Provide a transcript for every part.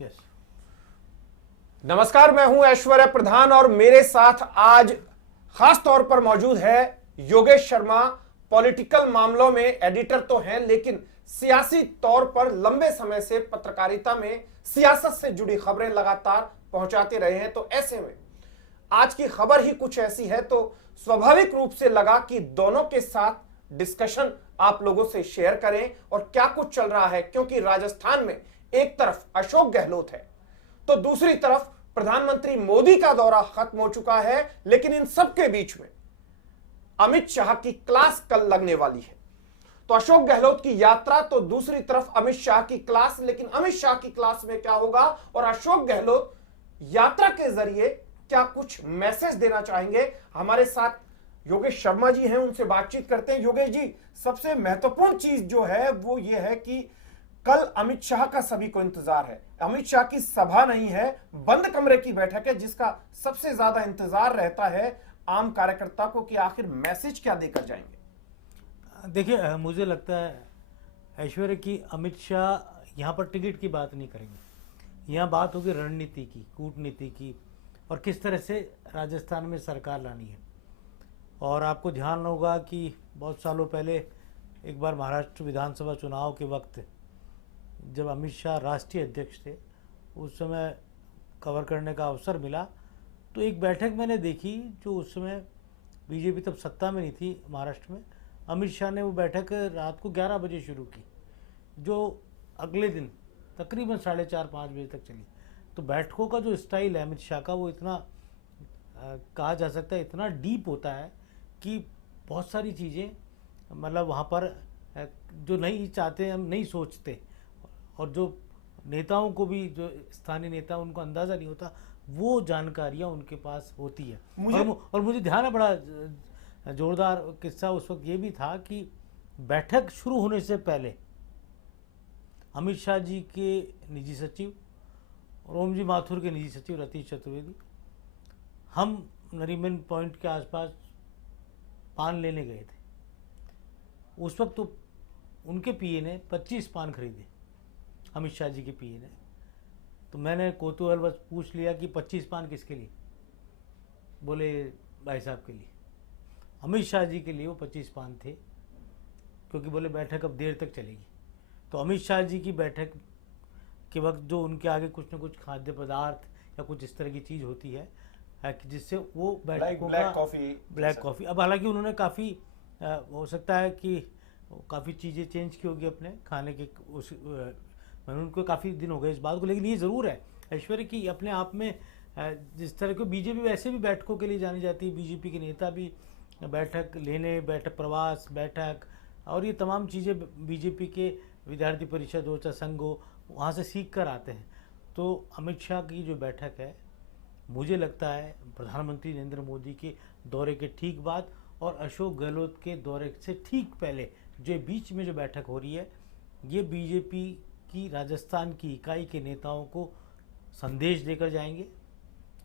Yes. नमस्कार, मैं हूं ऐश्वर्य प्रधान और मेरे साथ आज खास तौर पर मौजूद है योगेश शर्मा। पॉलिटिकल मामलों में एडिटर तो हैं, लेकिन सियासी तौर पर लंबे समय से पत्रकारिता में सियासत से जुड़ी खबरें लगातार पहुंचाते रहे हैं। तो ऐसे में आज की खबर ही कुछ ऐसी है, तो स्वाभाविक रूप से लगा कि दोनों के साथ डिस्कशन आप लोगों से शेयर करें और क्या कुछ चल रहा है। क्योंकि राजस्थान में एक तरफ अशोक गहलोत है तो दूसरी तरफ प्रधानमंत्री मोदी का दौरा खत्म हो चुका है, लेकिन इन सबके बीच में अमित शाह की क्लास कल लगने वाली है। तो अशोक गहलोत की यात्रा तो दूसरी तरफ अमित शाह की क्लास, लेकिन अमित शाह की क्लास में क्या होगा और अशोक गहलोत यात्रा के जरिए क्या कुछ मैसेज देना चाहेंगे। हमारे साथ योगेश शर्मा जी हैं, उनसे बातचीत करते हैं। योगेश जी, सबसे महत्वपूर्ण चीज जो है वो ये है कि कल अमित शाह का सभी को इंतजार है। अमित शाह की सभा नहीं है, बंद कमरे की बैठक है, जिसका सबसे ज्यादा इंतजार रहता है आम कार्यकर्ता को कि आखिर मैसेज क्या देकर जाएंगे। देखिए, मुझे लगता है ऐश्वर्य की अमित शाह यहाँ पर टिकट की बात नहीं करेंगे। यहाँ बात होगी रणनीति की, कूटनीति की, और किस तरह से राजस्थान में सरकार लानी है। और आपको ध्यान होगा कि बहुत सालों पहले एक बार महाराष्ट्र विधानसभा चुनाव के वक्त जब अमित शाह राष्ट्रीय अध्यक्ष थे, उस समय कवर करने का अवसर मिला, तो एक बैठक मैंने देखी जो उस समय बीजेपी तब सत्ता में नहीं थी महाराष्ट्र में। अमित शाह ने वो बैठक रात को 11 बजे शुरू की, जो अगले दिन तकरीबन 4:30-5 बजे तक चली। तो बैठकों का जो स्टाइल है अमित शाह का, वो इतना कहा जा सकता है इतना डीप होता है कि बहुत सारी चीज़ें मतलब वहाँ पर जो नहीं चाहते, हम नहीं सोचते, और जो नेताओं को भी, जो स्थानीय नेता, उनको अंदाज़ा नहीं होता, वो जानकारियाँ उनके पास होती है। और मुझे ध्यान है, बड़ा जोरदार किस्सा उस वक्त ये भी था कि बैठक शुरू होने से पहले अमित शाह जी के निजी सचिव और ओम जी माथुर के निजी सचिव रतीश चतुर्वेदी, हम नरीमन पॉइंट के आसपास पान लेने गए थे। उस वक्त तो उनके पीए ने 25 पान खरीदे, अमित शाह जी के पीए ने। तो मैंने कौतूहल बस पूछ लिया कि 25 पान किसके लिए? बोले भाई साहब के लिए। अमित शाह जी के लिए वो 25 पान थे, क्योंकि बोले बैठक अब देर तक चलेगी। तो अमित शाह जी की बैठक के वक्त जो उनके आगे कुछ न कुछ खाद्य पदार्थ या कुछ इस तरह की चीज़ होती है कि जिससे वो बैठकों का ब्लैक कॉफ़ी। अब हालांकि उन्होंने काफ़ी हो सकता है कि काफ़ी चीज़ें चेंज की होगी अपने खाने के उस मैंने उनको काफ़ी दिन हो गए इस बात को, लेकिन ये ज़रूर है ऐश्वर्य की अपने आप में जिस तरह को बीजेपी वैसे भी बैठकों के लिए जानी जाती है, बीजेपी के नेता भी बैठक लेने, बैठक प्रवास, बैठक और ये तमाम चीज़ें बीजेपी के विद्यार्थी परिषद हो चाहे संघ हो, वहाँ से सीख कर आते हैं। तो अमित शाह की जो बैठक है, मुझे लगता है प्रधानमंत्री नरेंद्र मोदी के दौरे के ठीक बाद और अशोक गहलोत के दौरे से ठीक पहले जो बीच में जो बैठक हो रही है, ये बीजेपी की राजस्थान की इकाई के नेताओं को संदेश देकर जाएंगे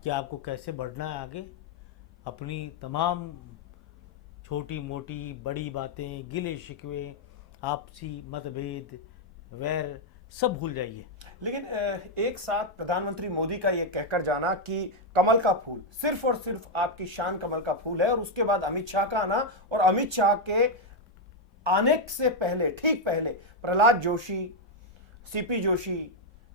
कि आपको कैसे बढ़ना है आगे। अपनी तमाम छोटी मोटी बड़ी बातें, गिले शिकवे, आपसी मतभेद, वैर सब भूल जाइए। लेकिन एक साथ प्रधानमंत्री मोदी का यह कहकर जाना कि कमल का फूल सिर्फ और सिर्फ आपकी शान कमल का फूल है, और उसके बाद अमित शाह का आना, और अमित शाह के आने से पहले, ठीक पहले प्रहलाद जोशी, सीपी जोशी,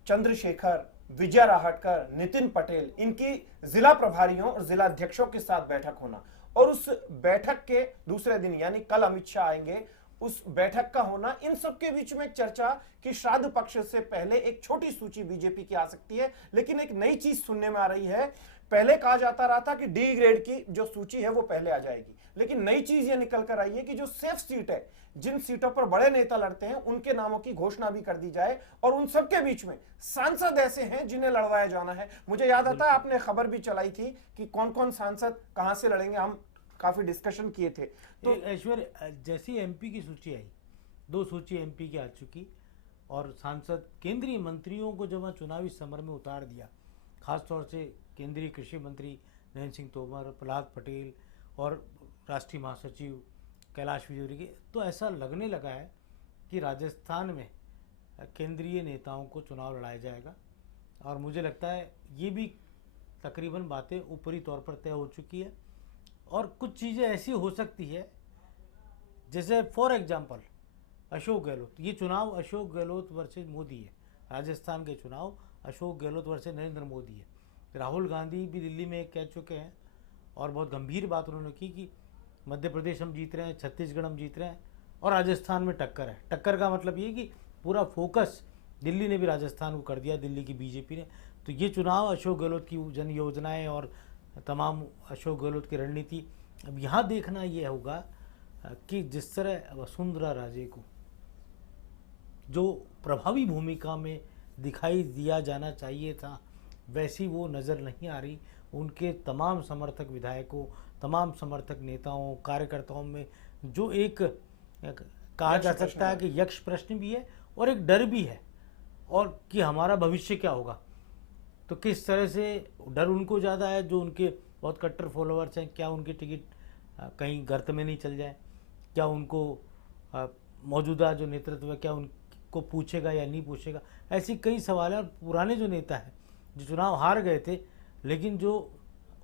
चंद्रशेखर, विजय राहटकर, नितिन पटेल, इनकी जिला प्रभारियों और जिला अध्यक्षों के साथ बैठक होना, और उस बैठक के दूसरे दिन यानी कल अमित शाह आएंगे, उस बैठक का होना, इन सब के बीच में चर्चा कि श्राद्ध पक्ष से पहले एक छोटी सूची बीजेपी की आ सकती है। लेकिन एक नई चीज सुनने में आ रही है, पहले कहा जाता रहा था कि डी ग्रेड की जो सूची है वो पहले आ जाएगी, लेकिन नई चीज ये निकल कर आई है कि जो सेफ सीट है, जिन सीटों पर बड़े नेता लड़ते हैं, उनके नामों की घोषणा भी कर दी जाए, और उन सबके बीच में सांसद ऐसे हैं जिन्हें लड़वाया जाना है। मुझे याद आता है आपने खबर भी चलाई थी कि कौन कौन सांसद कहां से लड़ेंगे, हम काफी डिस्कशन किए थे। तो ऐश्वर्य, जैसी एमपी की सूची आई, 2 सूची एमपी की आ चुकी, और सांसद केंद्रीय मंत्रियों को जब वहाँ चुनावी समर में उतार दिया, खासतौर से केंद्रीय कृषि मंत्री नरेंद्र सिंह तोमर, प्रहलाद पटेल और राष्ट्रीय महासचिव कैलाश विजयवर्गीय, तो ऐसा लगने लगा है कि राजस्थान में केंद्रीय नेताओं को चुनाव लड़ाया जाएगा। और मुझे लगता है ये भी तकरीबन बातें ऊपरी तौर पर तय हो चुकी है। और कुछ चीज़ें ऐसी हो सकती है, जैसे फॉर एग्जांपल अशोक गहलोत, ये चुनाव अशोक गहलोत वर्सेस मोदी है। राजस्थान के चुनाव अशोक गहलोत वर्सेस नरेंद्र मोदी है। राहुल गांधी भी दिल्ली में कह चुके हैं और बहुत गंभीर बात उन्होंने की कि मध्य प्रदेश हम जीत रहे हैं, छत्तीसगढ़ हम जीत रहे हैं और राजस्थान में टक्कर है। टक्कर का मतलब ये कि पूरा फोकस दिल्ली ने भी राजस्थान को कर दिया, दिल्ली की बीजेपी ने। तो ये चुनाव अशोक गहलोत की जन योजनाएँ और तमाम अशोक गहलोत की रणनीति। अब यहाँ देखना ये होगा कि जिस तरह वसुंधरा राजे को जो प्रभावी भूमिका में दिखाई दिया जाना चाहिए था, वैसी वो नज़र नहीं आ रही। उनके तमाम समर्थक विधायकों, तमाम समर्थक नेताओं, कार्यकर्ताओं में जो एक कहा जा सकता है कि यक्ष प्रश्न भी है और एक डर भी है, और कि हमारा भविष्य क्या होगा। तो किस तरह से डर उनको ज़्यादा है, जो उनके बहुत कट्टर फॉलोअर्स हैं, क्या उनकी टिकट कहीं गर्त में नहीं चल जाए, क्या उनको मौजूदा जो नेतृत्व है क्या उनको पूछेगा या नहीं पूछेगा। ऐसी कई सवाल हैं। और पुराने जो नेता हैं जो चुनाव हार गए थे, लेकिन जो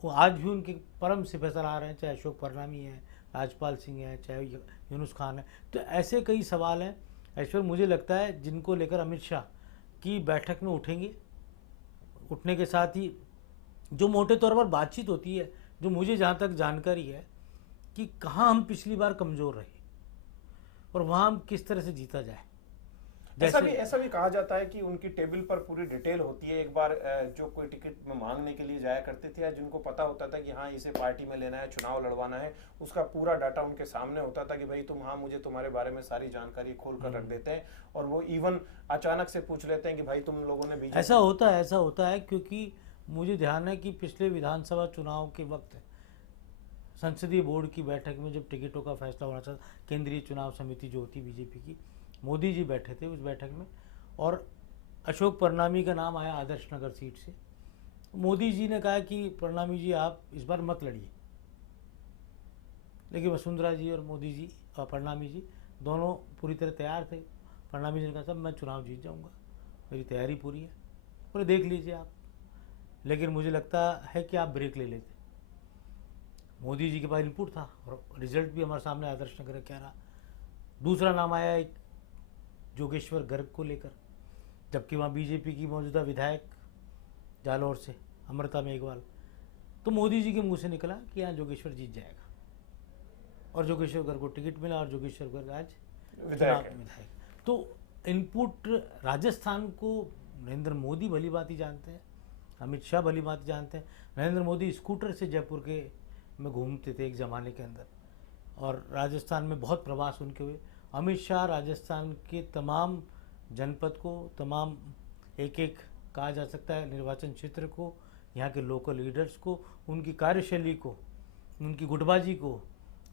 आज भी उनके परम सिपहसालार हैं, चाहे अशोक परनामी हैं, राजपाल सिंह हैं, चाहे यूनुस खान है, तो ऐसे कई सवाल हैं ऐश्वर्य, मुझे लगता है जिनको लेकर अमित शाह की बैठक में उठेंगे। उठने के साथ ही जो मोटे तौर पर बातचीत होती है, जो मुझे जहाँ तक जानकारी है कि कहाँ हम पिछली बार कमज़ोर रहे और वहाँ हम किस तरह से जीता जाए। ऐसा भी कहा जाता है कि उनकी टेबल पर पूरी डिटेल होती है। एक बार जो कोई टिकट में मांगने के लिए जाया करते थे या जिनको पता होता था कि हाँ इसे पार्टी में लेना है, चुनाव लड़वाना है, उसका पूरा डाटा उनके सामने होता था कि भाई तुम हाँ मुझे तुम्हारे बारे में सारी जानकारी खोल कर रख देते हैं। और वो इवन अचानक से पूछ लेते हैं कि भाई तुम लोगों ने बीजेपी। ऐसा होता है क्योंकि मुझे ध्यान है कि पिछले विधानसभा चुनाव के वक्त संसदीय बोर्ड की बैठक में जब टिकटों का फैसला होना था, केंद्रीय चुनाव समिति जो होती बीजेपी की, मोदी जी बैठे थे उस बैठक में और अशोक परनामी का नाम आया आदर्श नगर सीट से। मोदी जी ने कहा कि परनामी जी आप इस बार मत लड़िए, लेकिन वसुंधरा जी और मोदी जी और परनामी जी दोनों पूरी तरह तैयार थे। परनामी जी ने कहा साहब मैं चुनाव जीत जाऊंगा, मेरी तैयारी पूरी है, बोले देख लीजिए आप, लेकिन मुझे लगता है कि आप ब्रेक ले लेते। मोदी जी के पास इनपुट था और रिजल्ट भी हमारे सामने आदर्श नगर क्या रहा। दूसरा नाम आया एक जोगेश्वर गर्ग को लेकर, जबकि वहाँ बीजेपी की मौजूदा विधायक जालौर से अमृता मेघवाल। तो मोदी जी के मुंह से निकला कि यहाँ जोगेश्वर जीत जाएगा और जोगेश्वर गर्ग को टिकट मिला और जोगेश्वर गर्ग आज विधायक। तो इनपुट राजस्थान को नरेंद्र मोदी भली भांति जानते हैं, अमित शाह भली भांति जानते हैं। नरेंद्र मोदी स्कूटर से जयपुर के में घूमते थे एक ज़माने के अंदर और राजस्थान में बहुत प्रवास उनके हुए। अमित शाह राजस्थान के तमाम जनपद को, तमाम एक एक कहा जा सकता है निर्वाचन क्षेत्र को, यहाँ के लोकल लीडर्स को, उनकी कार्यशैली को, उनकी गुटबाजी को,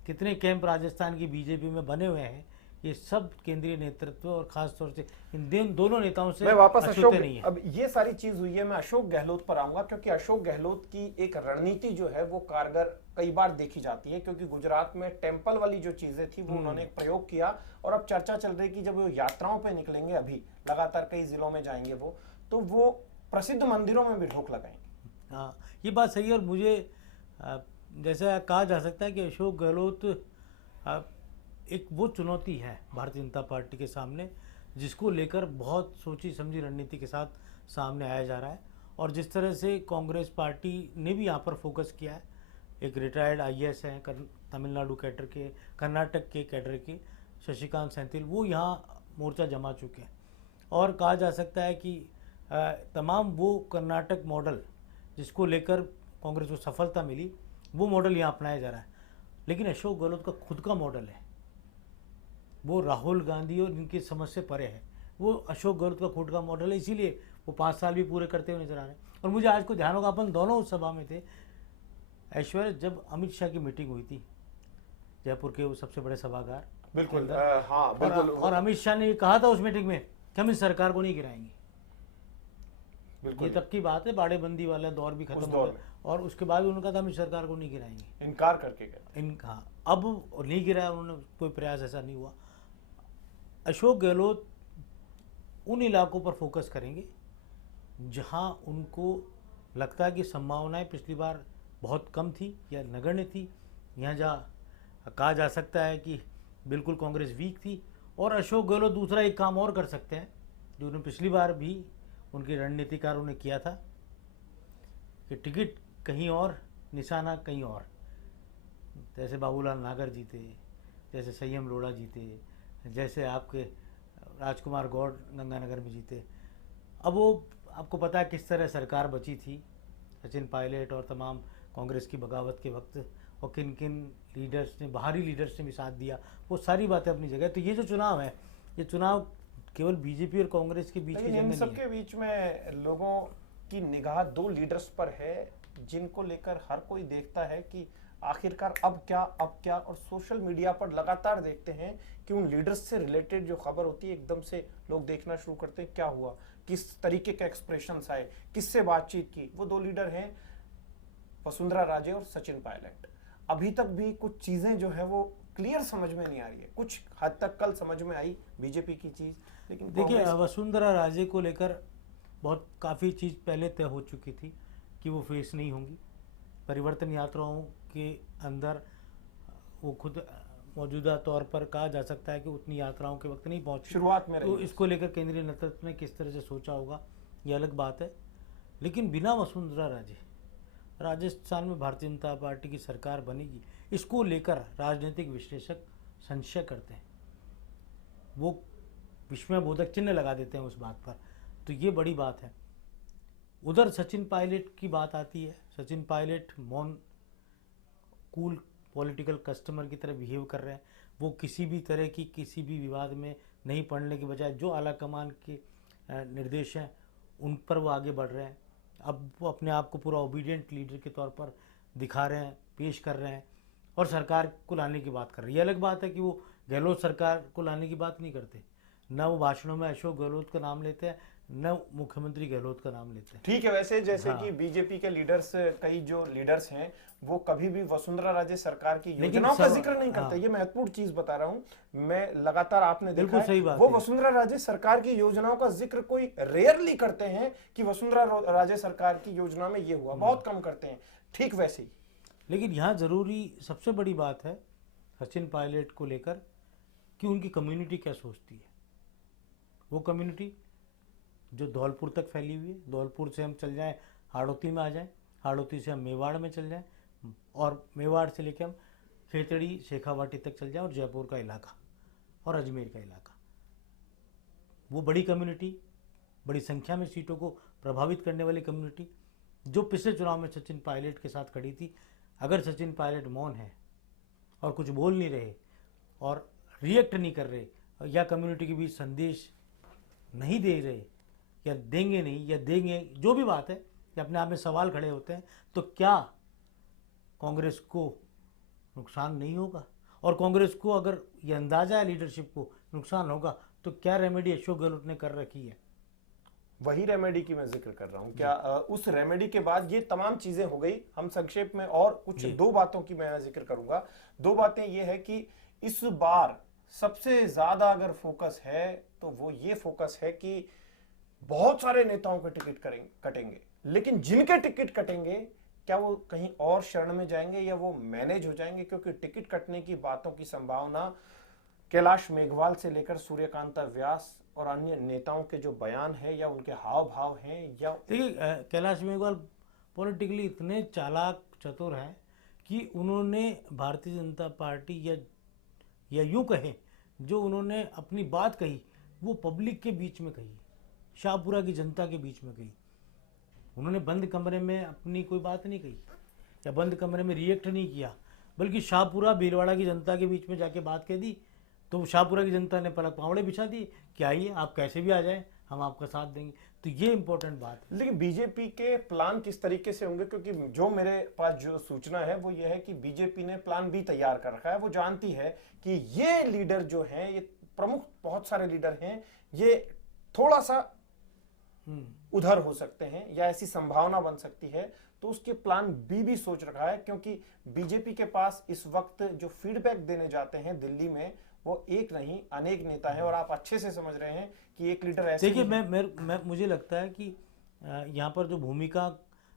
कितने कैंप राजस्थान की बीजेपी में बने हुए हैं, ये सब केंद्रीय नेतृत्व और खास तौर से इन दोनों नेताओं से मैं वापस अशोक नहीं है। अब ये सारी चीज हुई है, मैं अशोक गहलोत पर आऊंगा क्योंकि अशोक गहलोत की एक रणनीति जो है वो कारगर कई बार देखी जाती है। क्योंकि गुजरात में टेम्पल वाली जो चीजें थी वो उन्होंने एक प्रयोग किया और अब चर्चा चल रही कि जब वो यात्राओं पे निकलेंगे, अभी लगातार कई जिलों में जाएंगे तो वो प्रसिद्ध मंदिरों में भी ढोक लगाएंगे। हाँ, ये बात सही है। और मुझे जैसा कहा जा सकता है कि अशोक गहलोत एक वो चुनौती है भारतीय जनता पार्टी के सामने, जिसको लेकर बहुत सोची समझी रणनीति के साथ सामने आया जा रहा है। और जिस तरह से कांग्रेस पार्टी ने भी यहाँ पर फोकस किया है, एक रिटायर्ड आईएएस हैं तमिलनाडु कैडर के, कर्नाटक के कैडर के शशिकांत सेंथिल, वो यहाँ मोर्चा जमा चुके हैं। और कहा जा सकता है कि तमाम वो कर्नाटक मॉडल जिसको लेकर कांग्रेस को सफलता मिली, वो मॉडल यहाँ अपनाया जा रहा है। लेकिन अशोक गहलोत का खुद का मॉडल है, वो राहुल गांधी और इनकी समझ से परे है। वो अशोक गहलोत का खुद का मॉडल है, इसीलिए वो 5 साल भी पूरे करते हुए नजर आ रहे हैं। और मुझे आज को ध्यान होगा, अपन दोनों उस सभा में थे ऐश्वर्य, जब अमित शाह की मीटिंग हुई थी जयपुर के वो सबसे बड़े सभागार। बिल्कुल, हाँ बिल्कुल। और अमित शाह ने कहा था उस मीटिंग में कि हम इस सरकार को नहीं गिराएंगे। ये तब की बात है, बाड़ेबंदी वाला दौर भी खत्म हो गया और उसके बाद उन्होंने कहा था हम इस सरकार को नहीं गिराएंगे, इनकार करके गए। हाँ, अब नहीं गिराया उन्होंने, कोई प्रयास ऐसा नहीं हुआ। अशोक गहलोत उन इलाकों पर फोकस करेंगे जहां उनको लगता है कि संभावनाएं पिछली बार बहुत कम थी या नगण्य थी, यहाँ जहाँ कहा जा सकता है कि बिल्कुल कांग्रेस वीक थी, और अशोक गहलोत दूसरा एक काम और कर सकते हैं जो उन्होंने पिछली बार भी उनके रणनीतिकारों ने किया था कि टिकट कहीं और, निशाना कहीं और। जैसे बाबूलाल नागर जीते, जैसे संयम लोढ़ा जीते, जैसे आपके राजकुमार गौड़ गंगानगर में जीते। अब वो आपको पता है किस तरह सरकार बची थी सचिन पायलट और तमाम कांग्रेस की बगावत के वक्त, और किन किन लीडर्स ने, बाहरी लीडर्स ने भी साथ दिया, वो सारी बातें अपनी जगह। तो ये जो चुनाव है, ये चुनाव केवल बीजेपी और कांग्रेस के बीच की जंग इन नहीं है। सबके बीच में लोगों की निगाह दो लीडर्स पर है जिनको लेकर हर कोई देखता है कि आखिरकार अब क्या, और सोशल मीडिया पर लगातार देखते हैं कि उन लीडर्स से रिलेटेड जो खबर होती है एकदम से लोग देखना शुरू करते हैं क्या हुआ, किस तरीके के एक्सप्रेशंस आए, किससे बातचीत की। वो दो लीडर हैं वसुंधरा राजे और सचिन पायलट। अभी तक भी कुछ चीजें जो है वो क्लियर समझ में नहीं आ रही है। कुछ हद तक कल समझ में आई बीजेपी की चीज, लेकिन देखिए वसुंधरा राजे को लेकर बहुत काफ़ी चीज़ पहले तय हो चुकी थी कि वो फेस नहीं होंगी। परिवर्तन यात्राओं के अंदर वो खुद मौजूदा तौर पर कहा जा सकता है कि उतनी यात्राओं के वक्त नहीं पहुंची शुरुआत में तो इसको लेकर केंद्रीय नेतृत्व ने किस तरह से सोचा होगा ये अलग बात है। लेकिन बिना वसुंधरा राजे राजस्थान में भारतीय जनता पार्टी की सरकार बनेगी, इसको लेकर राजनीतिक विश्लेषक संशय करते हैं, वो विस्मयबोधक चिन्ह लगा देते हैं उस बात पर। तो ये बड़ी बात है। उधर सचिन पायलट की बात आती है। सचिन पायलट मौन, कूल पॉलिटिकल कस्टमर की तरह बिहेव कर रहे हैं। वो किसी भी तरह की किसी भी विवाद में नहीं पड़ने के बजाय जो आला कमान के निर्देश हैं उन पर वो आगे बढ़ रहे हैं। अब वो अपने आप को पूरा ओबीडियंट लीडर के तौर पर दिखा रहे हैं, पेश कर रहे हैं, और सरकार को लाने की बात कर रहे हैं। ये अलग बात है कि वो गहलोत सरकार को लाने की बात नहीं करते, न वो भाषणों में अशोक गहलोत का नाम लेते हैं, न मुख्यमंत्री गहलोत का नाम लेते हैं। ठीक है, वैसे जैसे कि बीजेपी के लीडर्स, कई जो लीडर्स हैं वो कभी भी वसुंधरा राजे सरकार की योजनाओं का जिक्र नहीं करते। ये महत्वपूर्ण चीज बता रहा हूं मैं, लगातार आपने देखा सही बात वो है। वसुंधरा राजे सरकार की योजनाओं का जिक्र कोई रेयरली करते हैं कि वसुंधरा राजे सरकार की योजना में ये हुआ, बहुत कम करते हैं। ठीक वैसे ही लेकिन यहाँ जरूरी सबसे बड़ी बात है सचिन पायलट को लेकर कि उनकी कम्युनिटी क्या सोचती है। वो कम्युनिटी जो धौलपुर तक फैली हुई है, धौलपुर से हम चल जाएं हाड़ौती में आ जाएं, हाड़ौती से हम मेवाड़ में चल जाएं, और मेवाड़ से लेकर हम खेतड़ी शेखावाटी तक चल जाएं, और जयपुर का इलाका और अजमेर का इलाका, वो बड़ी कम्युनिटी, बड़ी संख्या में सीटों को प्रभावित करने वाली कम्युनिटी जो पिछले चुनाव में सचिन पायलट के साथ खड़ी थी। अगर सचिन पायलट मौन है और कुछ बोल नहीं रहे और रिएक्ट नहीं कर रहे, या कम्युनिटी के बीच संदेश नहीं दे रहे, या देंगे नहीं, या देंगे, जो भी बात है, कि अपने आप में सवाल खड़े होते हैं, तो क्या कांग्रेस को नुकसान नहीं होगा? और कांग्रेस को अगर ये अंदाजा है लीडरशिप को नुकसान होगा, तो क्या रेमेडी अशोक गहलोत ने कर रखी है? वही रेमेडी की मैं जिक्र कर रहा हूं। क्या उस रेमेडी के बाद ये तमाम चीजें हो गई। हम संक्षेप में और कुछ दो बातों की मैं जिक्र करूंगा। दो बातें ये है कि इस बार सबसे ज्यादा अगर फोकस है तो वो ये फोकस है कि बहुत सारे नेताओं के टिकट कटेंगे, लेकिन जिनके टिकट कटेंगे क्या वो कहीं और शरण में जाएंगे या वो मैनेज हो जाएंगे? क्योंकि टिकट कटने की बातों की संभावना कैलाश मेघवाल से लेकर सूर्यकांता व्यास और अन्य नेताओं के जो बयान है या उनके हाव भाव हैं, या देखिए कैलाश मेघवाल पॉलिटिकली इतने चालाक चतुर हैं कि उन्होंने भारतीय जनता पार्टी या यूं कहें जो उन्होंने अपनी बात कही वो पब्लिक के बीच में कही, शाहपुरा की जनता के बीच में कही। उन्होंने बंद कमरे में अपनी कोई बात नहीं कही या बंद कमरे में रिएक्ट नहीं किया, बल्कि शाहपुरा भीलवाड़ा की जनता के बीच में जाके बात कह दी। तो शाहपुरा की जनता ने पलक पावड़े बिछा दी कि आइए आप कैसे भी आ जाएं, हम आपका साथ देंगे। तो ये इंपॉर्टेंट बात है। लेकिन बीजेपी के प्लान किस तरीके से होंगे? क्योंकि जो मेरे पास जो सूचना है वो ये है कि बीजेपी ने प्लान भी तैयार कर रखा है। वो जानती है कि ये लीडर जो हैं, ये प्रमुख बहुत सारे लीडर हैं, ये थोड़ा सा उधर हो सकते हैं या ऐसी संभावना बन सकती है, तो उसके प्लान बी भी सोच रखा है। क्योंकि बीजेपी के पास इस वक्त जो फीडबैक देने जाते हैं दिल्ली में वो एक नहीं अनेक नेता है, और आप अच्छे से समझ रहे हैं कि एक लीडर ऐसे देखिए मैं मुझे लगता है कि यहाँ पर जो भूमिका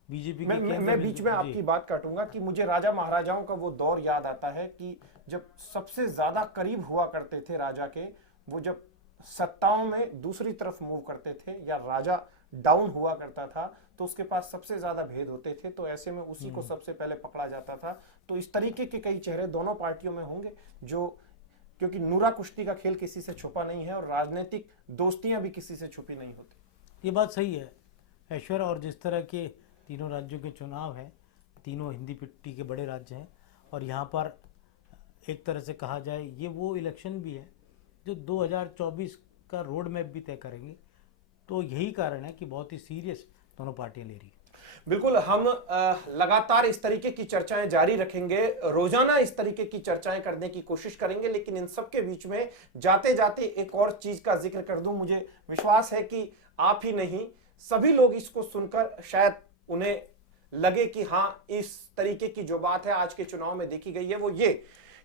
बीजेपी की मैं बीच में आपकी बात काटूंगा कि मुझे राजा महाराजाओं का वो दौर याद आता है कि जब सबसे ज्यादा करीब हुआ करते थे राजा के, वो जब सत्ताओं में दूसरी तरफ मूव करते थे या राजा डाउन हुआ करता था तो उसके पास सबसे ज्यादा भेद होते थे, तो ऐसे में उसी को सबसे पहले पकड़ा जाता था। तो इस तरीके के कई चेहरे दोनों पार्टियों में होंगे, जो क्योंकि नूरा कुश्ती का खेल किसी से छुपा नहीं है और राजनीतिक दोस्तियां भी किसी से छुपी नहीं होती। ये बात सही है ऐश्वर्या। और जिस तरह के तीनों राज्यों के चुनाव हैं, तीनों हिंदी पिट्टी के बड़े राज्य हैं, और यहाँ पर एक तरह से कहा जाए ये वो इलेक्शन भी है जो 2024 का रोड मैप भी तय करेंगे। तो यही कारण है कि बहुत ही सीरियस दोनों पार्टियां ले रही है। बिल्कुल, हम लगातार इस तरीके की चर्चाएं जारी रखेंगे, रोजाना इस तरीके की चर्चाएं करने की कोशिश करेंगे, लेकिन इन सब के बीच में जाते जाते एक और चीज का जिक्र कर दूं। मुझे विश्वास है कि आप ही नहीं, सभी लोग इसको सुनकर शायद उन्हें लगे कि हाँ, इस तरीके की जो बात है आज के चुनाव में देखी गई है वो ये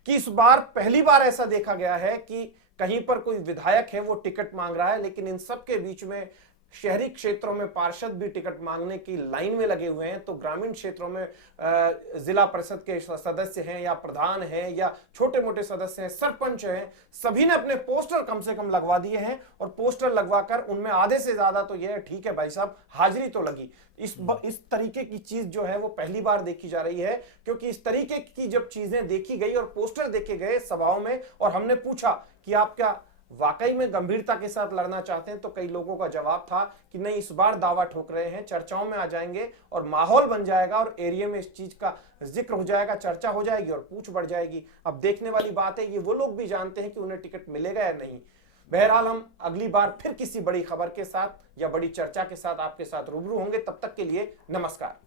कि इस बार पहली बार ऐसा देखा गया है कि कहीं पर कोई विधायक है वो टिकट मांग रहा है, लेकिन इन सब के बीच में शहरी क्षेत्रों में पार्षद भी टिकट मांगने की लाइन में लगे हुए हैं, तो ग्रामीण क्षेत्रों में जिला परिषद के सदस्य हैं या प्रधान हैं या छोटे मोटे सदस्य हैं, सरपंच हैं, सभी ने अपने पोस्टर कम से कम लगवा दिए हैं। और पोस्टर लगवाकर उनमें आधे से ज्यादा तो यह ठीक है भाई साहब, हाजिरी तो लगी। इस तरीके की चीज जो है वो पहली बार देखी जा रही है, क्योंकि इस तरीके की जब चीजें देखी गई और पोस्टर देखे गए सभाओं में और हमने पूछा कि आप क्या वाकई में गंभीरता के साथ लड़ना चाहते हैं, तो कई लोगों का जवाब था कि नहीं, इस बार दावा ठोक रहे हैं, चर्चाओं में आ जाएंगे और माहौल बन जाएगा और एरिया में इस चीज का जिक्र हो जाएगा, चर्चा हो जाएगी और पूछ बढ़ जाएगी। अब देखने वाली बात है, ये वो लोग भी जानते हैं कि उन्हें टिकट मिलेगा या नहीं। बहरहाल हम अगली बार फिर किसी बड़ी खबर के साथ या बड़ी चर्चा के साथ आपके साथ रूबरू होंगे। तब तक के लिए नमस्कार।